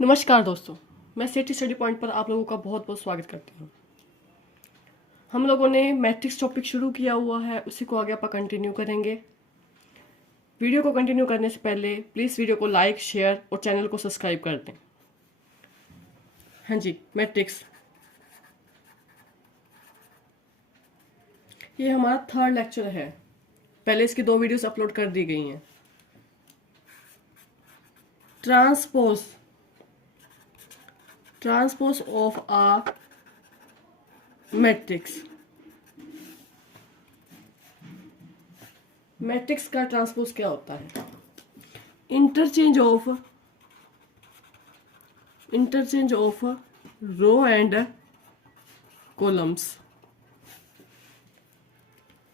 नमस्कार दोस्तों, मैं सेठी स्टडी पॉइंट पर आप लोगों का बहुत बहुत स्वागत करती हूँ। हम लोगों ने मैट्रिक्स टॉपिक शुरू किया हुआ है, उसी को आगे आप कंटिन्यू करेंगे। वीडियो को कंटिन्यू करने से पहले प्लीज़ वीडियो को लाइक, शेयर और चैनल को सब्सक्राइब कर दें। हाँ जी, मैट्रिक्स ये हमारा थर्ड लेक्चर है। पहले इसकी 2 वीडियोस अपलोड कर दी गई हैं। Transpose of a matrix. Matrix का ट्रांसपोज क्या होता है? Interchange of row and columns.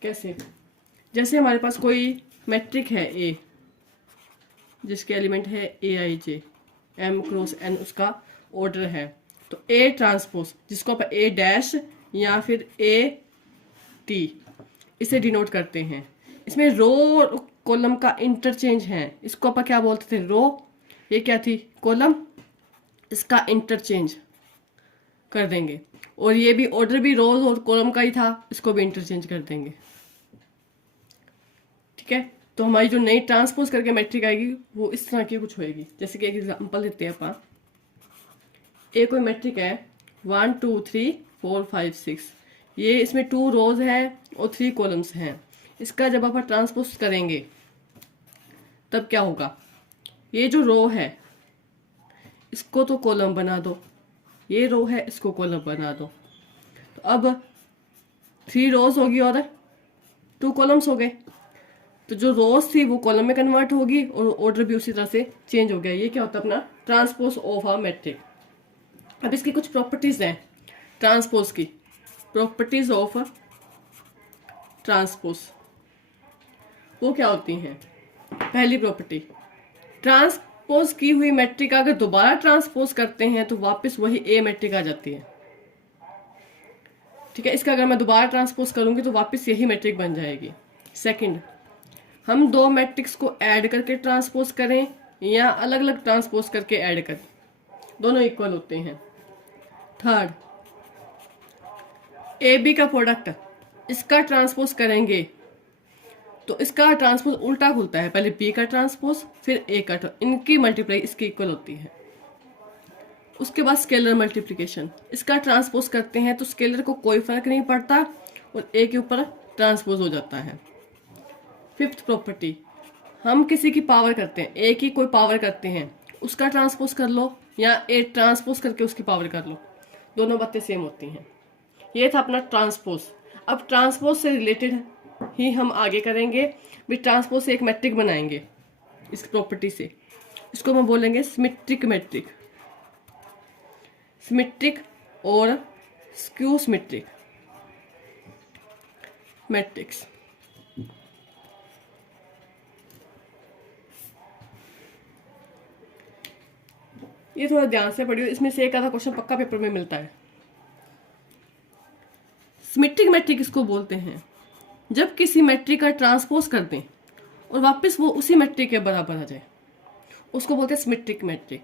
कैसे? जैसे हमारे पास कोई मैट्रिक है ए, जिसके एलिमेंट है ए आई जे एम क्रॉस एन, उसका ऑर्डर है, तो ए ट्रांसपोज, जिसको आप ए डैश या फिर ए टी इसे डिनोट करते हैं। इसमें रो और कॉलम का इंटरचेंज है, इसको आप क्या बोलते थे? रो। ये क्या थी? कॉलम। इसका इंटरचेंज कर देंगे। और ये भी ऑर्डर भी रोज और कॉलम का ही था, इसको भी इंटरचेंज कर देंगे। ठीक है, तो हमारी जो नई ट्रांसपोज करके मैट्रिक आएगी वो इस तरह की कुछ होएगी। जैसे कि एक एग्जांपल लेते हैं अपन। ए कोई मैट्रिक है 1 2 3 4 5 6, ये इसमें 2 रोज है और 3 कॉलम्स हैं। इसका जब आप ट्रांसपोज करेंगे तब क्या होगा? ये जो रो है इसको तो कॉलम बना दो, ये रो है इसको कॉलम बना दो, तो अब 3 रोज होगी और 2 कॉलम्स हो गए। तो जो रोज थी वो कॉलम में कन्वर्ट होगी और ऑर्डर भी उसी तरह से चेंज हो गया। ये क्या होता है? अपना ट्रांसपोज ऑफ अ मैट्रिक। अब इसकी कुछ प्रॉपर्टीज हैं ट्रांसपोज की। प्रॉपर्टीज ऑफ ट्रांसपोज वो क्या होती हैं? पहली प्रॉपर्टी, ट्रांसपोज की हुई मैट्रिक अगर दोबारा ट्रांसपोज करते हैं तो वापस वही ए मैट्रिक आ जाती है। ठीक है, इसका अगर मैं दोबारा ट्रांसपोज करूंगी तो वापस यही मैट्रिक बन जाएगी। सेकंड, हम 2 मैट्रिक्स को ऐड करके ट्रांसपोज करें या अलग अलग ट्रांसपोज करके ऐड करें, दोनों इक्वल होते हैं। थर्ड, ए बी का प्रोडक्ट, इसका ट्रांसपोज करेंगे तो इसका ट्रांसपोज उल्टा खुलता है, पहले बी का ट्रांसपोज फिर ए का, इनकी मल्टीप्लाई इसकी इक्वल होती है। उसके बाद स्केलर मल्टीप्लिकेशन, इसका ट्रांसपोज करते हैं तो स्केलर को कोई फर्क नहीं पड़ता और ए के ऊपर ट्रांसपोज हो जाता है। फिफ्थ प्रॉपर्टी, हम किसी की पावर करते हैं, ए की कोई पावर करते हैं, उसका ट्रांसपोज कर लो या ए ट्रांसपोज करके उसकी पावर कर लो, दोनों बातें सेम होती हैं। ये था अपना ट्रांसपोज। अब ट्रांसपोज से रिलेटेड ही हम आगे करेंगे भी। ट्रांसपोज से एक मैट्रिक बनाएंगे इस प्रॉपर्टी से, इसको हम बोलेंगे सिमेट्रिक मैट्रिक। सिमेट्रिक और स्क्यू सिमेट्रिक मैट्रिक्स। ये थोड़ा ध्यान से पढ़ियो, इसमें से एक आधा क्वेश्चन पक्का पेपर में मिलता है। सिमेट्रिक मैट्रिक इसको बोलते हैं जब किसी मैट्रिक का ट्रांसपोज कर दें और वापस वो उसी मैट्रिक के बराबर आ जाए, उसको बोलते हैं सिमेट्रिक मैट्रिक।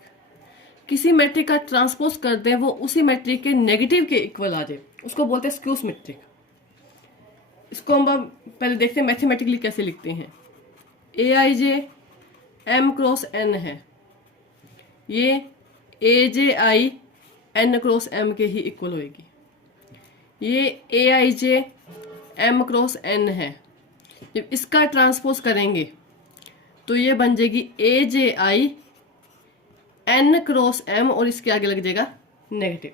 किसी मैट्रिक का ट्रांसपोज कर दें वो उसी मैट्रिक के नेगेटिव के इक्वल आ जाए, उसको बोलते हैं स्क्यू सिमेट्रिक। इसको हम पहले देखते हैं मैथमेटिकली कैसे लिखते हैं। ए आई जे एम क्रॉस एन है, ये ए जे आई एन क्रॉस एम के ही इक्वल होएगी। ये ए आई जे एम क्रॉस एन है, जब इसका ट्रांसपोज करेंगे तो ये बन जाएगी ए जे आई एन क्रॉस एम और इसके आगे लग जाएगा नेगेटिव।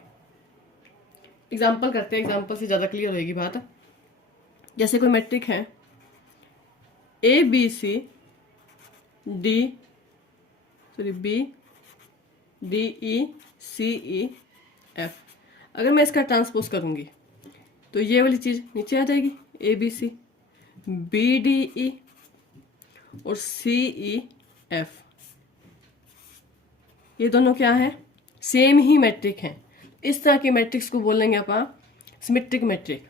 एग्जाम्पल करते हैं, एग्जाम्पल से ज़्यादा क्लियर होएगी बात। जैसे कोई मैट्रिक है A B C D B D E C E F, अगर मैं इसका ट्रांसपोज करूंगी तो ये वाली चीज नीचे आ जाएगी, A B C B D E और सी ई एफ। ये दोनों क्या है? सेम ही मैट्रिक हैं। इस तरह की मैट्रिक्स को बोलेंगे अपन सिमेट्रिक मैट्रिक।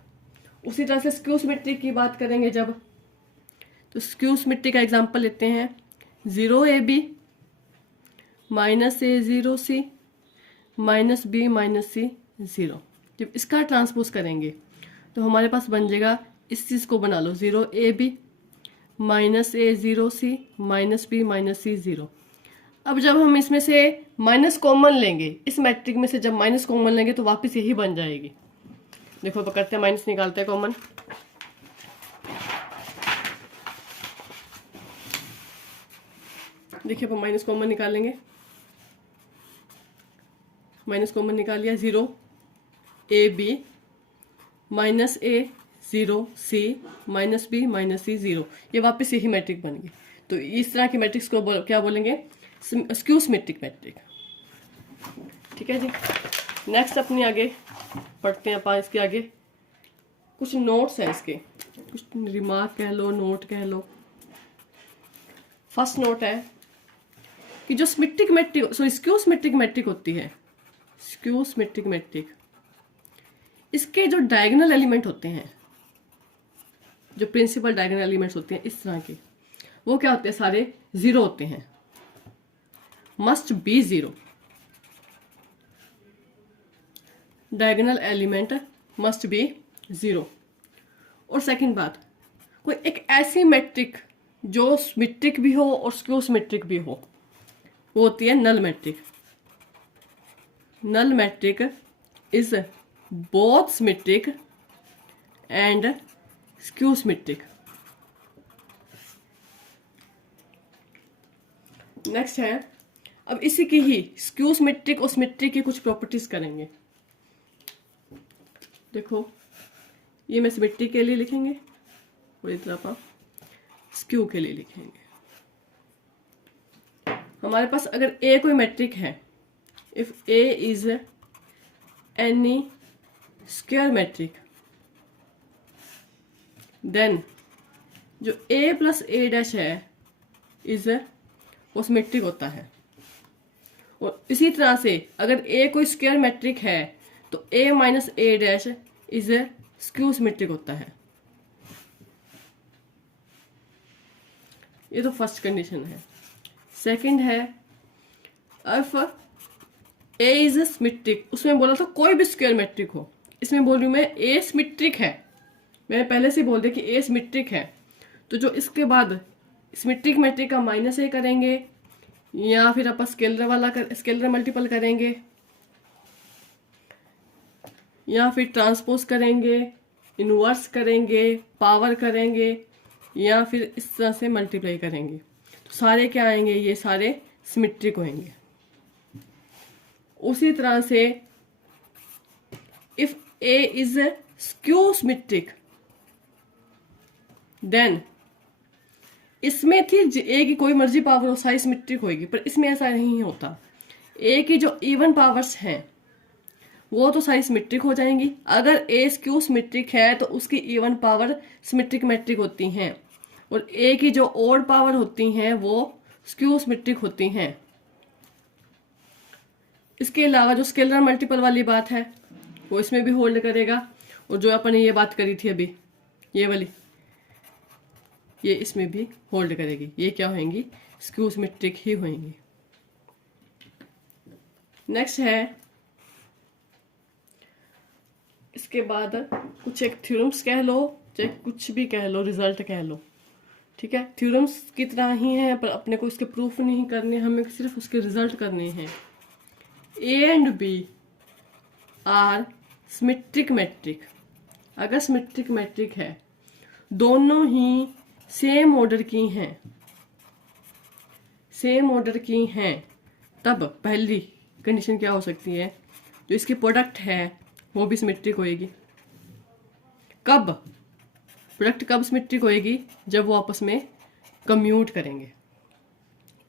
उसी तरह से स्क्यू सिमेट्रिक की बात करेंगे जब, तो स्क्यू सिमेट्रिक का एग्जांपल लेते हैं 0 AB -a0c -b -c 0। जब इसका ट्रांसपोज करेंगे तो हमारे पास बन जाएगा, इस चीज़ को बना लो 0ab -a0c -b -c 0। अब जब हम इसमें से माइनस कॉमन लेंगे, इस मैट्रिक में से जब माइनस कॉमन लेंगे तो वापस यही बन जाएगी। देखो पकड़ते हैं, माइनस निकालते हैं कॉमन। देखिए अपन माइनस कॉमन निकालेंगे, माइनस कॉमन निकाल लिया, 0ab -a0c -b -c 0। ये वापस यही मैट्रिक बन गई। तो इस तरह की मैट्रिक्स को क्या बोलेंगे? Skew symmetric matric. ठीक है जी। नेक्स्ट अपनी आगे पढ़ते हैं अपन। इसके आगे कुछ नोट्स है, इसके कुछ रिमार्क कह लो, नोट कह लो। फर्स्ट नोट है कि जो symmetric matric, sorry skew symmetric matric होती है, स्क्यू सिमेट्रिक मैट्रिक, इसके जो डायगोनल एलिमेंट होते हैं, जो प्रिंसिपल डायगोनल एलिमेंट्स होते हैं इस तरह के, वो क्या होते हैं? सारे 0 होते हैं, must be 0। Diagonal element must be 0। और सेकंड बात, कोई एक ऐसी मैट्रिक जो सिमेट्रिक भी हो और स्क्यू सिमेट्रिक भी हो, वो होती है null matrix. Null matrix is both symmetric and skew symmetric. Next है, अब इसी की ही स्क्यू सिमेट्रिक और सिमेट्रिक की कुछ प्रॉपर्टीज करेंगे। देखो ये मैं सिमेट्रिक के लिए लिखेंगे और इस तरफ आप स्क्यू के लिए लिखेंगे। हमारे पास अगर ए कोई मैट्रिक है, if A is any square matrix, then जो a प्लस ए डैश है इज वो सिमेट्रिक होता है। और इसी तरह से अगर a कोई स्क्वायर मैट्रिक है तो a minus A dash is skew symmetric होता है। ये तो फर्स्ट कंडीशन है। सेकंड है, इफ a इज सिमेट्रिक, उसमें बोला था कोई भी स्क्वायर मैट्रिक हो, इसमें बोल रही हूं मैं a सिमेट्रिक है, मैंने पहले से बोल दिया कि a सिमेट्रिक है, तो जो इसके बाद सिमेट्रिक मैट्रिक का -a करेंगे या फिर अपन स्केलर मल्टीपल करेंगे या फिर ट्रांसपोज करेंगे, इनवर्स करेंगे, पावर करेंगे या फिर इस तरह से मल्टीप्लाई करेंगे, तो सारे क्या आएंगे? ये सारे सिमेट्रिक होंगे। उसी तरह से if a is skew symmetric, then इसमें थी a की कोई मर्जी पावर हो सारी सिमेट्रिक होगी, पर इसमें ऐसा नहीं होता। a की जो इवन पावर्स हैं वो तो सारी सिमेट्रिक हो जाएंगी। अगर a स्क्यू सिमेट्रिक है तो उसकी इवन पावर सिमेट्रिक मैट्रिक होती हैं, और a की जो ऑड पावर होती हैं वो स्क्यू सिमेट्रिक होती हैं। इसके अलावा जो स्केलर मल्टीपल वाली बात है वो इसमें भी होल्ड करेगा, और जो अपन ने ये बात करी थी अभी ये वाली, ये इसमें भी होल्ड करेगी। ये क्या होंगी? स्क्यू सिमेट्रिक ही होंगी। नेक्स्ट है, इसके बाद कुछ एक थ्योरम्स कह लो, चाहे कुछ भी कह लो, रिजल्ट कह लो, ठीक है। थ्योरम्स की तरह ही है, पर अपने को इसके प्रूफ नहीं करने, हमें सिर्फ उसके रिजल्ट करने हैं। A and B are symmetric matrix. अगर सिमेट्रिक मैट्रिक है, दोनों ही सेम ऑर्डर की हैं, सेम ऑर्डर की हैं, तब पहली कंडीशन क्या हो सकती है? जो इसकी प्रोडक्ट है वो भी सिमेट्रिक होएगी। कब? प्रोडक्ट कब सिमेट्रिक होएगी? जब वो आपस में कम्यूट करेंगे,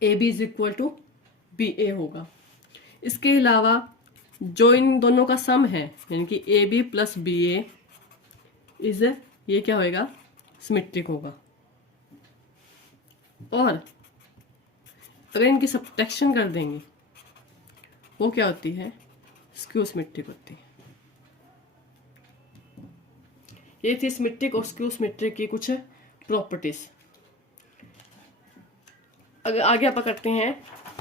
A B is equal to B A होगा। इसके अलावा जो इन दोनों का सम है, यानी कि A B plus B A is, ये क्या होएगा? सिमेट्रिक होगा। और अगर इनकी सब्ट्रैक्शन कर देंगे वो क्या होती है? स्क्यू सिमेट्रिक होती है। ये थी सिमेट्रिक और स्क्यू सिमेट्रिक की कुछ प्रॉपर्टीज। अगर आगे आप करते हैं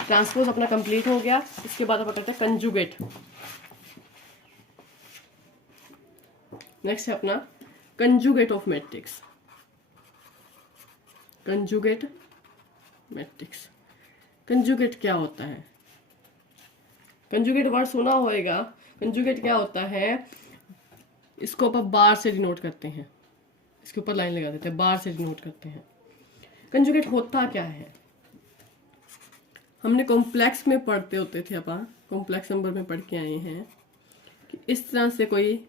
ट्रांसपोज अपना कंप्लीट हो गया। इसके बाद अपन करते हैं कंजुगेट। नेक्स्ट है अपना conjugate of matrix. Conjugate matrix, conjugate क्या होता है? कंजुगेट वर्ड सुना होगा। कंजुगेट क्या होता है, इसको अपन बार से डिनोट करते हैं, इसके ऊपर लाइन लगा देते हैं, बार से डिनोट करते हैं। कंजुगेट होता क्या है? हमने कॉम्प्लेक्स में पढ़ते होते थे, अपन कॉम्प्लेक्स नंबर में पढ़ के आए हैं कि इस तरह से कोई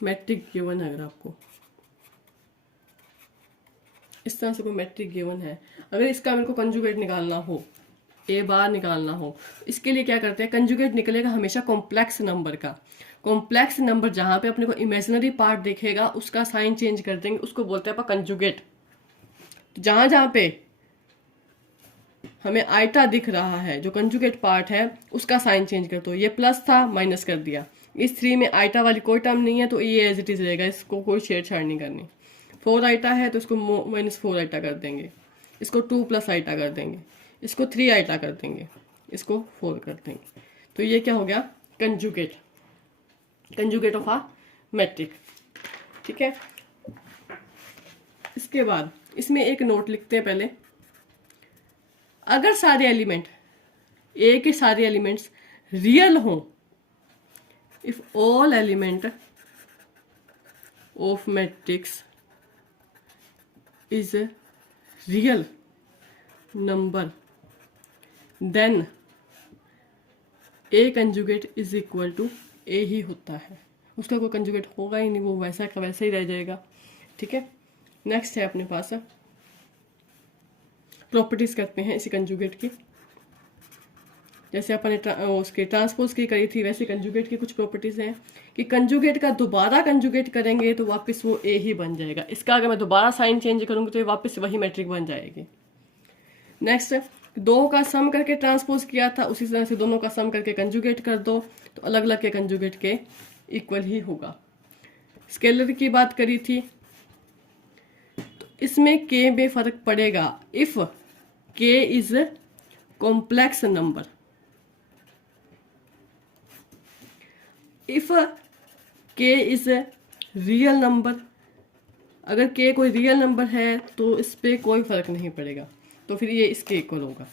मैट्रिक गिवन है, अगर आपको इस तरह से कोई मैट्रिक गिवन है, अगर इसका मेरे को कंजुगेट निकालना हो, ए बार निकालना हो, इसके लिए क्या करते हैं, कंजुगेट निकलेगा हमेशा कॉम्प्लेक्स नंबर का। कॉम्प्लेक्स नंबर जहां पे अपने को इमेजिनरी पार्ट दिखेगा उसका साइन चेंज कर देंगे, उसको बोलते हैं अपन कंजुगेट। तो जहां जहां पे हमें आइटा दिख रहा है, जो कंजुगेट पार्ट है, उसका साइन चेंज कर दो। ये प्लस था, माइनस कर दिया। इस 3 में आइटा वाली कोई टर्म नहीं है तो ये एज इट इज रहेगा, इसको कोई छेड़छाड़ नहीं करनी। 4 आइटा है तो इसको -4 आइटा कर देंगे, इसको 2 प्लस आइटा कर देंगे, इसको 3 आइटा कर देंगे, इसको 4 कर देंगे। तो ये क्या हो गया, conjugate, conjugate of a matrix. ठीक है, इसके बाद इसमें एक नोट लिखते हैं पहले। अगर सारे एलिमेंट, ए के सारे एलिमेंट्स रियल हों, if all element of matrix is real number, then A conjugate is equal to A ही होता है। उसका कोई कंजुगेट होगा ही नहीं, वो वैसा का वैसा ही रह जाएगा। ठीक है, नेक्स्ट है अपने पास प्रॉपर्टीज करते हैं इसी कंजुगेट की। जैसे अपन ने उसके ट्रांसपोज की करी थी, वैसे कंजुगेट की कुछ प्रॉपर्टीज हैं कि कंजुगेट का दोबारा कंजुगेट करेंगे तो वापस वो ए ही बन जाएगा। इसका अगर मैं दोबारा साइन चेंज करूंगी तो ये वापस वही मैट्रिक बन जाएगी। नेक्स्ट, 2 का सम करके ट्रांसपोज किया था, उसी तरह से दोनों का सम करके कंजुगेट कर दो तो अलग अलग के कंजुगेट के इक्वल ही होगा। स्केलर की बात करी थी तो इसमें के में फर्क पड़ेगा। इफ के इज कॉम्प्लेक्स नंबर, इफ के इज रियल नंबर, अगर के कोई रियल नंबर है तो इस पे कोई फर्क नहीं पड़ेगा, तो फिर ये इसके इक्वल होगा।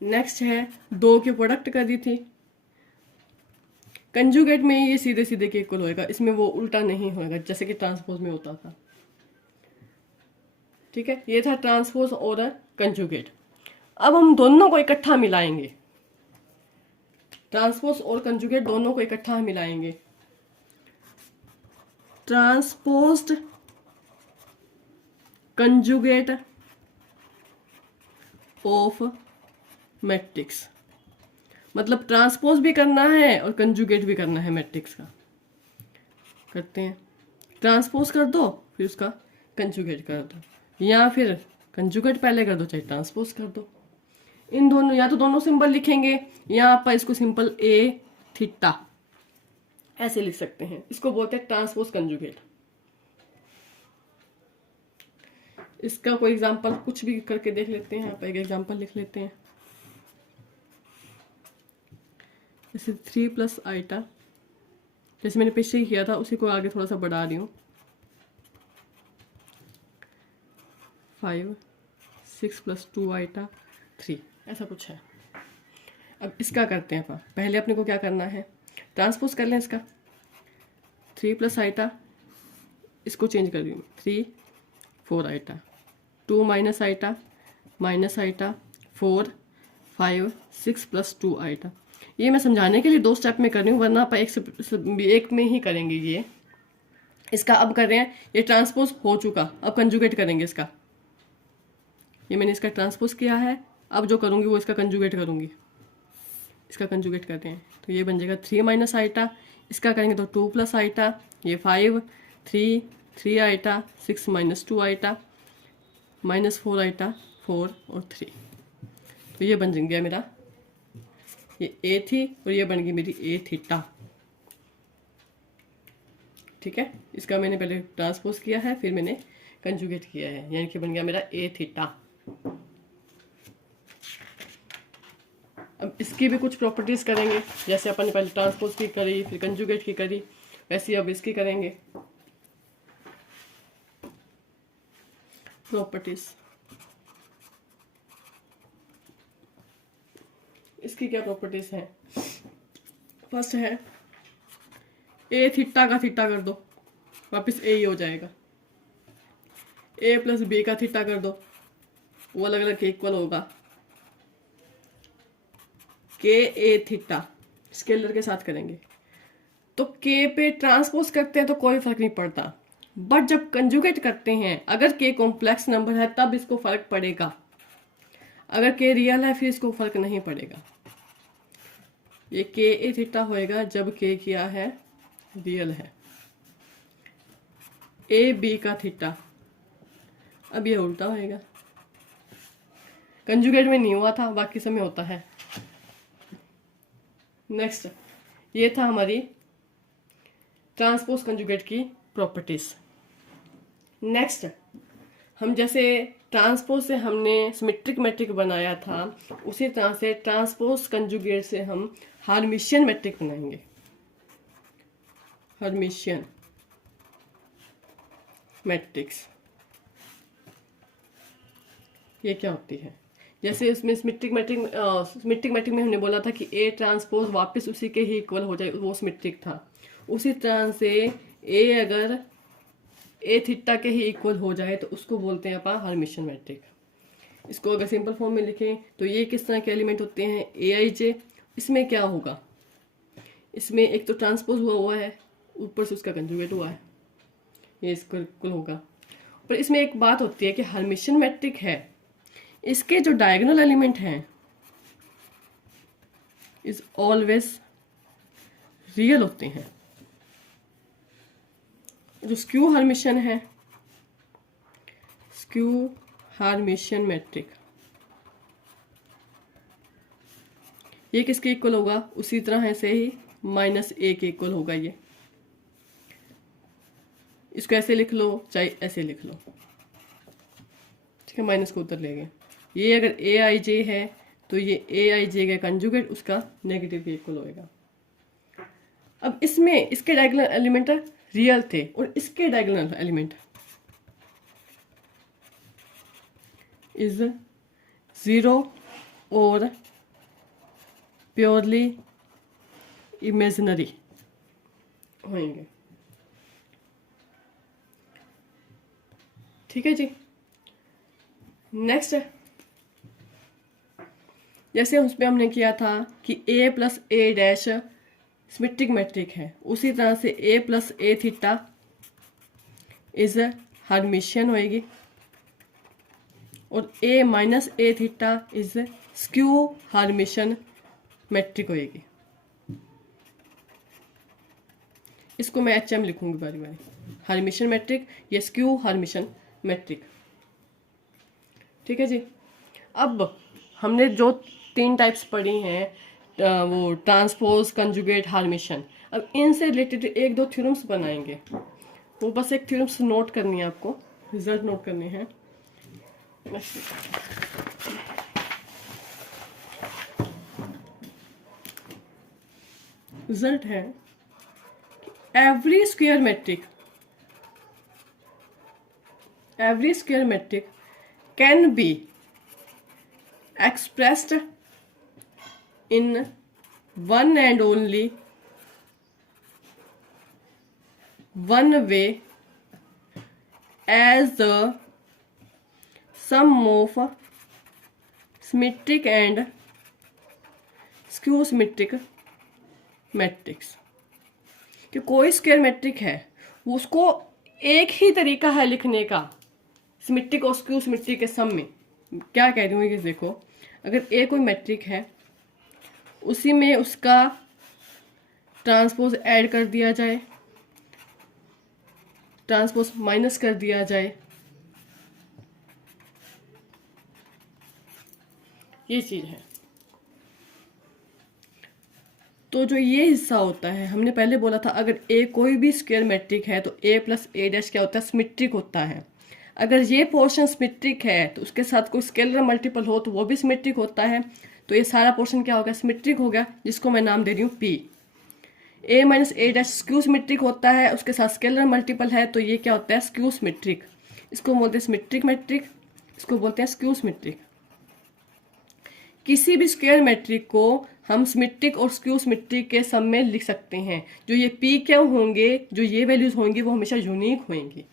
नेक्स्ट है 2 के प्रोडक्ट कर दी थी, कंजुगेट में ये सीधे सीधे के इक्वल होएगा, इसमें वो उल्टा नहीं होएगा जैसे कि ट्रांसपोज में होता था। ठीक है, ये था ट्रांसपोज और कंजुगेट। अब हम दोनों को इकट्ठा मिलाएंगे, ट्रांसपोज और कंजुगेट दोनों को इकट्ठा मिलाएंगे। ट्रांसपोज्ड कंजुगेट ऑफ मैट्रिक्स, मतलब ट्रांसपोज भी करना है और कंजुगेट भी करना है मैट्रिक्स का। करते हैं, ट्रांसपोज कर दो फिर उसका कंजुगेट कर दो, या फिर कंजुगेट पहले कर दो चाहे ट्रांसपोज कर दो। इन दोनों, या तो दोनों सिंबल लिखेंगे या आप इसको सिंपल ए थीटा ऐसे लिख सकते हैं। इसको बोलते हैं ट्रांसपोज कंजुगेट। इसका कोई एग्जांपल कुछ भी करके देख लेते हैं। आप एक एग्जांपल लिख लेते हैं, जैसे 3 प्लस आइटा, जैसे मैंने पीछे ही किया था उसी को आगे थोड़ा सा बढ़ा रही हूँ। 5 6 प्लस 2 आइटा 3, ऐसा कुछ है। अब इसका करते हैं। पहले अपने को क्या करना है, ट्रांसपोज कर लें इसका। 3 प्लस आइटा, इसको चेंज कर दूँ 3 4 iota, 2 minus iota minus iota 4 5 6 plus 2 iota. ये मैं समझाने के लिए 2 स्टेप में कर रही हूँ, वरना आप एक में ही करेंगे ये। इसका अब कर रहे हैं, ये ट्रांसपोज हो चुका, अब कंजुगेट करेंगे इसका। ये मैंने इसका ट्रांसपोज किया है, अब जो करूँगी वो इसका कंजुगेट करूँगी। इसका कंजुगेट करते हैं तो ये बन जाएगा 3 माइनस आइटा, इसका करेंगे तो 2 प्लस आइटा, ये 5 3 iota 6 minus 2 iota minus 4 iota 4 और 3। तो ये बन गया मेरा, ये ए थी और ये बन गई मेरी ए थीटा। ठीक है, इसका मैंने पहले ट्रांसपोज किया है फिर मैंने कंजुगेट किया है, यानी कि बन गया मेरा ए थीटा। अब इसकी भी कुछ प्रॉपर्टीज करेंगे, जैसे अपन ने पहले ट्रांसपोज की करी, फिर कंजुगेट की करी, वैसे ही अब इसकी करेंगे प्रॉपर्टीज। इसकी क्या प्रॉपर्टीज हैं? फर्स्ट है ए थीटा का थीटा कर दो, वापस ए ही हो जाएगा। ए प्लस बी का थीटा कर दो, वो अलग अलग के इक्वल होगा के ए थीटा, स्केलर के साथ करेंगे तो के पे ट्रांसपोज करते हैं तो कोई फर्क नहीं पड़ता, बट जब कंजुगेट करते हैं अगर के कॉम्प्लेक्स नंबर है तब इसको फर्क पड़ेगा, अगर के रियल है फिर इसको फर्क नहीं पड़ेगा। ये के ए थीटा होएगा जब के क्या है, रियल है। ए बी का थीटा, अब ये उल्टा होएगा, कंजुगेट में नहीं हुआ था, बाकी सब में होता है। नेक्स्ट, ये था हमारी ट्रांसपोज कंजुगेट की प्रॉपर्टीज। नेक्स्ट, हम जैसे ट्रांसपोज से हमने सिमेट्रिक मैट्रिक बनाया था, उसी तरह से ट्रांसपोज कंजुगेट से हम हर्मिशियन मैट्रिक बनाएंगे। हर्मिशियन मैट्रिक्स ये क्या होती है? जैसे इसमें सिमेट्रिक मैट्रिक में हमने बोला था कि ए ट्रांसपोज वापस उसी के ही इक्वल हो जाए, वो सिमेट्रिक था। उसी तरह से ए अगर ए थीटा के ही इक्वल हो जाए तो उसको बोलते हैं अपन हर्मिशियन मैट्रिक। इसको अगर सिंपल फॉर्म में लिखें तो ये किस तरह के एलिमेंट होते हैं, ए आई जे। इसमें क्या होगा, इसमें एक तो ट्रांसपोज हुआ है, ऊपर से उसका कंजुगेट हुआ है, ये इसको इक्वल होगा। पर इसमें एक बात होती है कि हर्मिशियन मैट्रिक है, इसके जो डायगोनल एलिमेंट हैं इज ऑलवेज रियल होते हैं। जो स्क्यू हर्मिशियन है, स्क्यू हर्मिशियन मैट्रिक, ये किसके इक्वल होगा, उसी तरह से ही माइनस ए के इक्वल होगा। ये इसको ऐसे लिख लो चाहे ऐसे लिख लो, ठीक है, माइनस को उधर ले गए। ये अगर ए आई जे है तो ये ए आई जे का कंजुगेट उसका नेगेटिव के इक्वल होएगा। अब इसमें इसके डायगोनल एलिमेंट रियल थे और इसके डायगोनल एलिमेंट इज 0 और प्योरली इमेजिनरी होंगे। ठीक है जी। नेक्स्ट, जैसे उसमें हमने किया था कि a plus A dash symmetric matrix है, उसी तरह से a plus A theta is hermitian होएगी और a minus A theta is skew hermitian matrix होएगी। इसको मैं HM लिखूंगी बारी बारी, हर्मिशियन मैट्रिक, ये स्क्यू हर्मिशियन मैट्रिक। ठीक है जी। अब हमने जो 3 टाइप्स पढ़ी हैं, वो ट्रांसपोज, कंजुगेट, हर्मिशियन, अब इनसे रिलेटेड 1-2 थ्योरम्स बनाएंगे। वो बस एक थ्योरम्स नोट करनी है आपको, रिजल्ट नोट करने हैं। रिजल्ट है every square matrix can be expressed in one and only one way as the sum of symmetric and skew symmetric matrix. कि कोई स्क्वायर मैट्रिक है, उसको एक ही तरीका है लिखने का, सिमेट्रिक और स्क्यू सिमेट्रिक के सम में। क्या कह रही हूँ कि देखो, अगर ए कोई मैट्रिक है, उसी में उसका ट्रांसपोज ऐड कर दिया जाए, ट्रांसपोज माइनस कर दिया जाए, ये चीज है। तो जो ये हिस्सा होता है, हमने पहले बोला था अगर ए कोई भी स्क्वायर मैट्रिक है तो ए प्लस ए डैश क्या होता है, सिमेट्रिक होता है। अगर ये पोर्शन सिमेट्रिक है तो उसके साथ कोई स्केलर मल्टीपल हो तो वो भी सिमेट्रिक होता है। तो ये सारा पोर्शन क्या हो गया, सिमेट्रिक हो गया, जिसको मैं नाम दे रही हूँ पी। ए माइनस ए डैश स्क्यू सिमेट्रिक होता है, उसके साथ स्केलर मल्टीपल है, तो ये क्या होता है, स्क्यू सिमेट्रिक। इसको बोलते हैं सिमेट्रिक मैट्रिक, इसको बोलते हैं स्क्यू सिमेट्रिक। किसी भी स्क्वायर मैट्रिक को हम सिमेट्रिक और स्क्यू सिमेट्रिक के सम में लिख सकते हैं। जो ये पी क्यों होंगे, जो ये वैल्यूज होंगी वो हमेशा यूनिक होंगी।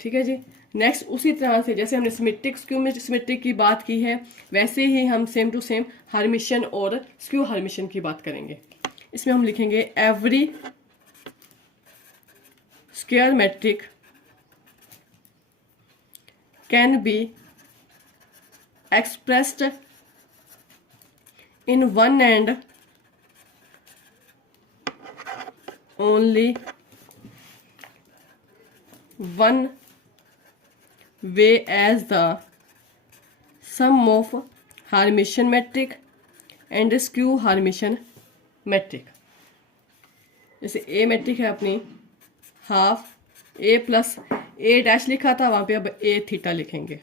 ठीक है जी। नेक्स्ट उसी तरह से जैसे हमने सिमेट्रिक स्क्यू सिमेट्रिक की बात की है, वैसे ही हम सेम टू सेम हर्मिशन और स्क्यू हर्मिशन की बात करेंगे। इसमें हम लिखेंगे every square matrix can be expressed in one and only one way as the sum of Hermitian metric and skew Hermitian metric। जैसे ए मैट्रिक है अपनी half A plus A dash लिखा था, वहां पे अब ए थीटा लिखेंगे,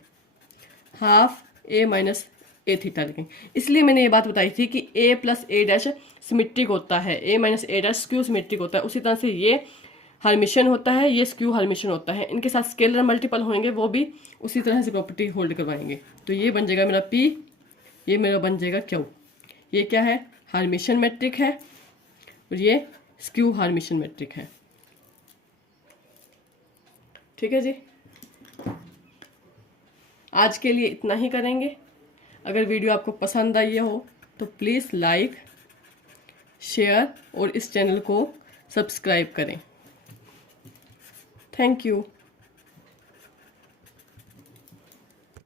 half A minus A theta लिखेंगे। इसलिए मैंने ये बात बताई थी कि ए प्लस ए डैश सिमेट्रिक होता है, ए माइनस ए डैश स्क्यू सिमेट्रिक होता है। उसी तरह से ये हर्मिशन होता है, ये स्क्यू हर्मिशन होता है। इनके साथ स्केलर मल्टीपल होंगे, वो भी उसी तरह से प्रॉपर्टी होल्ड करवाएंगे। तो ये बन जाएगा मेरा पी, ये मेरा बन जाएगा क्यू। ये क्या है, हर्मिशन मैट्रिक है, और ये स्क्यू हर्मिशन मैट्रिक है। ठीक है जी। आज के लिए इतना ही करेंगे। अगर वीडियो आपको पसंद आई हो तो प्लीज़ लाइक, शेयर और इस चैनल को सब्सक्राइब करें। Thank you.